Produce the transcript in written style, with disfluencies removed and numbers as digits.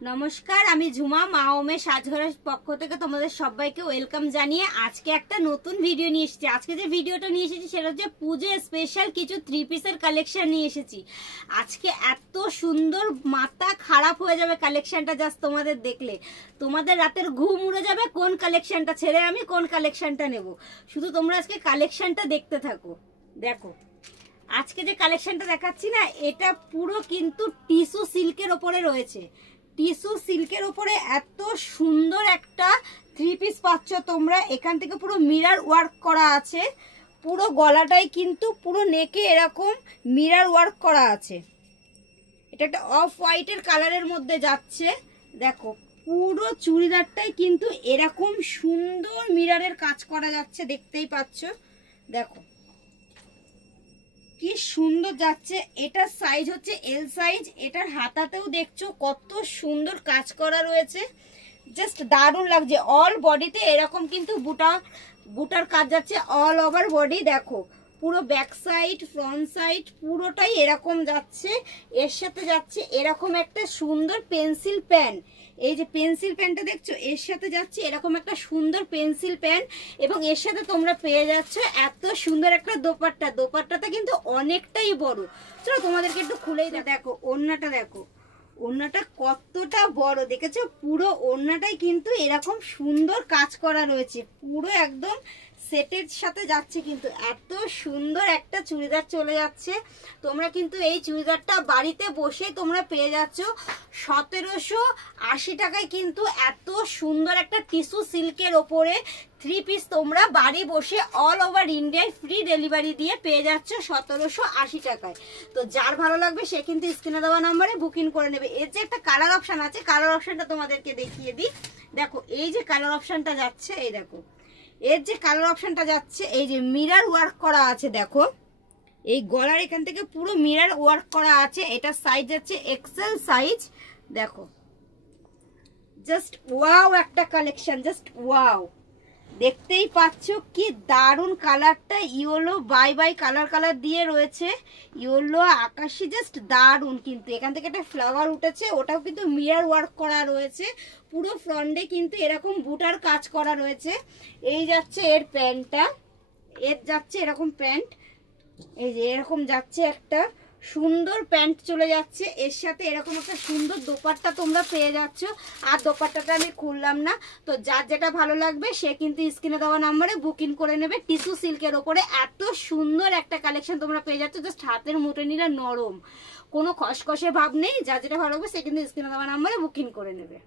নমস্কার, আমি ঝুমা মা ওমের সাজঘরের পক্ষ থেকে তোমাদের সবাইকে ওয়েলকাম জানিয়ে আজকে একটা নতুন ভিডিও নিয়ে এসেছি। আজকে যে ভিডিওটা নিয়ে এসেছি সেটা হচ্ছে পুজো স্পেশাল কিছু 3 পিসের কালেকশন নিয়ে এসেছি। আজকে এত সুন্দর, মাথা খারাপ হয়ে যাবে কালেকশনটা জাস্ট তোমাদের দেখলে। তোমাদের রাতের ঘুম উড়ে যাবে কোন কালেকশনটা ছেড়ে আমি কোন কালেকশনটা নেব। শুধু তোমরা আজকে কালেকশনটা দেখতে থাকো। দেখো আজকে যে কালেকশনটা দেখাচ্ছি না, এটা পুরো কিন্তু টিস্যু সিল্কের ওপরে রয়েছে। টিস্যু সিল্কের ওপরে এত সুন্দর একটা 3 পিস পাচ্ছ তোমরা। এখান থেকে পুরো মিরর ওয়ার্ক করা আছে, পুরো গলাটাই কিন্তু পুরো নেকে এরকম মিরর ওয়ার্ক করা আছে। এটা একটা অফ হোয়াইটের কালারের মধ্যে যাচ্ছে। দেখো পুরো চুড়িদারটাই কিন্তু এরকম সুন্দর মিররের কাজ করা যাচ্ছে, দেখতেই পাচ্ছ। দেখো কি সুন্দর যাচ্ছে। এটার সাইজ হচ্ছে এল সাইজ। এটার হাতাতেও দেখছো কত সুন্দর কাজ করা রয়েছে, জাস্ট দারুণ লাগছে। অল বডিতে এরকম কিন্তু বুটার কাজ যাচ্ছে অল ওভার বডি। দেখো পুরো ব্যাক সাইড ফ্রন্ট সাইড পুরোটাই এরকম যাচ্ছে। এর সাথে যাচ্ছে এরকম একটা সুন্দর পেন্সিল প্যান। এই যে পেন্সিল প্যানটা দেখছো, এর সাথে যাচ্ছে এরকম একটা সুন্দর পেন্সিল প্যান, এবং এর সাথে তোমরা পেয়ে যাচ্ছ এত সুন্দর একটা দোপাট্টা। দোপাট্টাটা কিন্তু অনেকটাই বড়। চলো তোমাদেরকে একটু খুলেই দেখো ওড়নাটা। দেখো ওড়নাটা কতটা বড় দেখেছো। পুরো ওড়নাটাই কিন্তু এরকম সুন্দর কাজ করা রয়েছে, পুরো একদম সেটের সাথে যাচ্ছে। কিন্তু এত সুন্দর একটা চুড়িদার চলে যাচ্ছে। তোমরা কিন্তু এই চুড়িদারটা বাড়িতে বসে তোমরা পেয়ে যাচ্ছ 1780 টাকায়। কিন্তু এত সুন্দর একটা টিস্যু সিল্কের ওপরে 3 পিস তোমরা বাড়ি বসে অল ওভার ইন্ডিয়ায় ফ্রি ডেলিভারি দিয়ে পেয়ে যাচ্ছ 1780 টাকায়। তো যার ভালো লাগবে সে কিন্তু স্ক্রিনে দেওয়া নম্বরে বুকিং করে নেবে। এর যে একটা কালার অপশান আছে, কালার অপশানটা তোমাদেরকে দেখিয়ে দিই। দেখো এই যে কালার অপশানটা যাচ্ছে, এই দেখো এর যে কালার অপশনটা যাচ্ছে, এই যে মিরর ওয়ার্ক করা আছে। দেখো এই গলার এখান থেকে পুরো মিরর ওয়ার্ক করা আছে। এটা সাইজ যাচ্ছে এক্সেল সাইজ। দেখো জাস্ট ওয়াও একটা কালেকশন, জাস্ট ওয়াও। দেখতেই পাচ্ছ কি দারুণ কালারটা, ইয়েলো বাই কালার দিয়ে রয়েছে, ইয়েলো আকাশি, জাস্ট দারুণ। কিন্তু এখান থেকে একটা ফ্লাওয়ার উঠেছে, ওটাও কিন্তু মিরর ওয়ার্ক করা রয়েছে। পুরো ফ্রন্টে কিন্তু এরকম বুটার কাজ করা রয়েছে। এই যাচ্ছে এর প্যান্টটা, এর যাচ্ছে এরকম প্যান্ট, এই যে এরকম যাচ্ছে একটা সুন্দর প্যান্ট চলে যাচ্ছে। এর সাথে এরকম একটা সুন্দর দোপাট্টা তোমরা পেয়ে যাচ্ছ। আর দোপাট্টাটা আমি খুললাম না, তো যার যেটা ভালো লাগবে সে কিন্তু স্ক্রিনে দেওয়া নম্বরে বুকিং করে নেবে। টিস্যু সিল্কের ওপরে এত সুন্দর একটা কালেকশন তোমরা পেয়ে যাচ্ছ, জাস্ট হাতের মুঠে নিলে নরম, কোনো খসখসে ভাব নেই। যার যেটা ভালো লাগবে সে কিন্তু স্ক্রিনে দেওয়া নম্বরে বুকিং করে নেবে।